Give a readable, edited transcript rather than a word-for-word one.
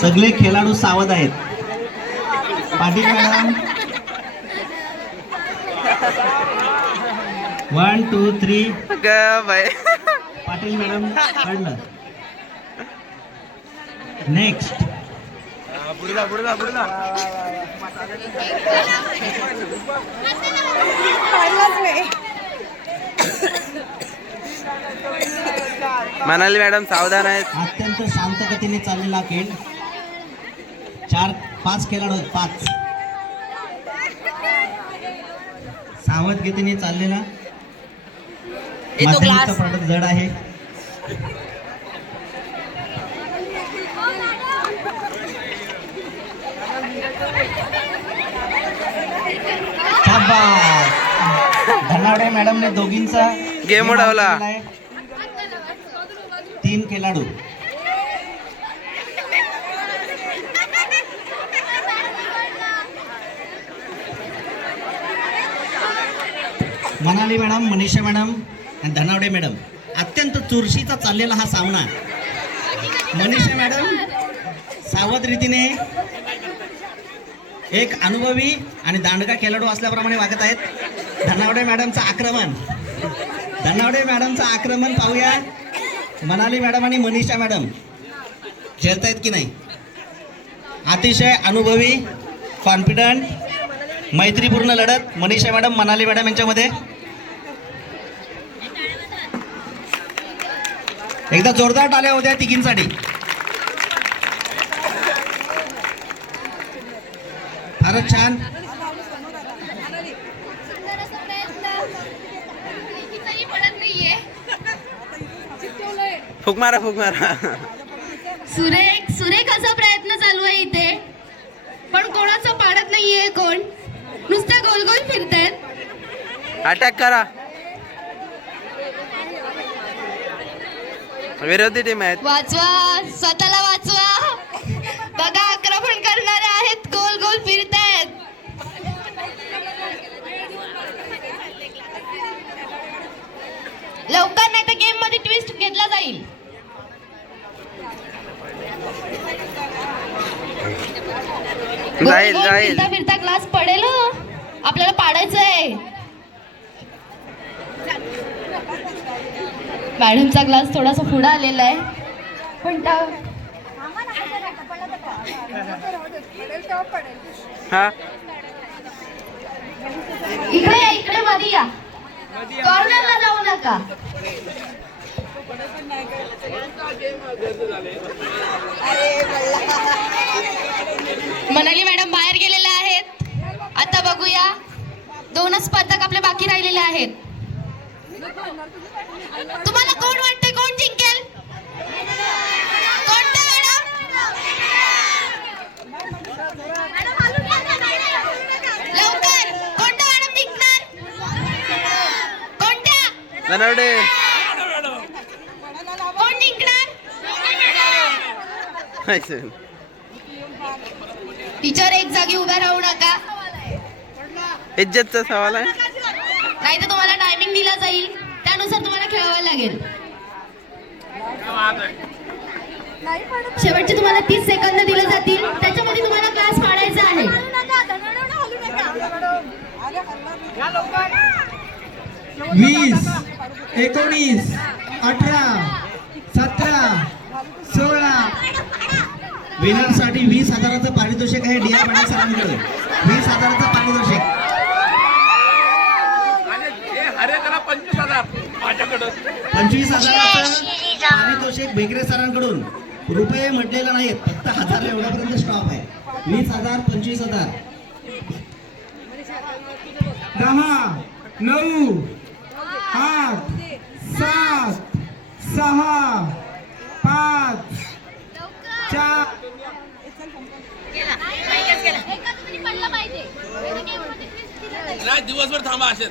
सगळे खेळाडू सावध आहेत. पाटील मॅडम 1 2 3 पाटील मॅडम काढलं. नेक्स्ट मनाली मॅडम सावधान आहेत. अत्यंत शांत गतीने चाललेला खेळ. 4-5 खेळाडू 5 सावध गतीने चाललेला. माथ्याचा पडत जड आहे. धनावडे मॅडमने दोघींचा गेम उडवला. 3 खेळाडू. मनाली मॅडम, मनीषा मॅडम आणि धनावडे मॅडम. अत्यंत चुरशीचा चाललेला हा सामना. मनीषा मॅडम सावध रीतीने एक अनुभवी आणि दांडगा खेळाडू असल्याप्रमाणे वागत आहेत. धनावडे मॅडमचं आक्रमण पाहूया. मनाली मॅडम आणि मनीषा मॅडम खेळतायत की नाही. अतिशय अनुभवी, कॉन्फिडंट, मैत्रीपूर्ण लढत मनीषा मॅडम, मनाली मॅडम यांच्यामध्ये. एकदा जोरदार टाळ्या होत्या तिघींसाठी. फारच छान. फुक मारा. सुरेख असा प्रयत्न चालू आहे इथे, पण कोणाचं पाडत नाहीये. कोण नुसते गोल गोल फिरतायत. अटॅक करा. विरोधी टीम आहेत. वाचवा, स्वतःला वाचवा. बघा, आक्रमण करणारे आहेत, गोल गोल फिरतायत. लवकर नाही तर गेम मध्ये ट्विस्ट घेतला जाईल. जाईल. फिरता फिरता ग्लास पडेल. आपल्याला पाडायचं आहे. मॅडमचा ग्लास थोडासा पुढे आलेला आहे, पण हा इकडे मध्ये या. कॉर्नरला जाऊ नका. मनाली मॅडम बाहेर गेलेल्या आहेत. आता बघूया, 2च पदक आपले बाकी राहिलेले आहेत. तुम्हाला कोण वाटते, कोण जिंकेल? कोणत्या मॅडम? लवकर, कोणत्या मॅडम जिंकणार? कोणत्या? धनावडे. कोण जिंकणार? टीचर, एक जागी उभ्या राहू नका. इज्जतचा सवाल आहे. नाही तर तुम्हाला टायमिंग दिला जाईल, त्यानुसार तुम्हाला खेळावं लागेल. शेवटचे तुम्हाला 30 सेकंद दिले जातील, त्याच्यामध्ये तुम्हाला क्लास पाडायचा आहे. 20 19 18 17 16. विनरसाठी 20,000चं पारितोषिक आहे. DR पाटील सरांकडे 20,000चं पारितोषिक. 25,000चं पारितोषिक बेकरे सरांकडून. रुपये म्हटलेला नाहीत, फक्त 1000 एवढ्यापर्यंत स्टॉप आहे. 20,000 25,000. 10 9 8 7 6 5 4. दिवसभर थांबा असेल.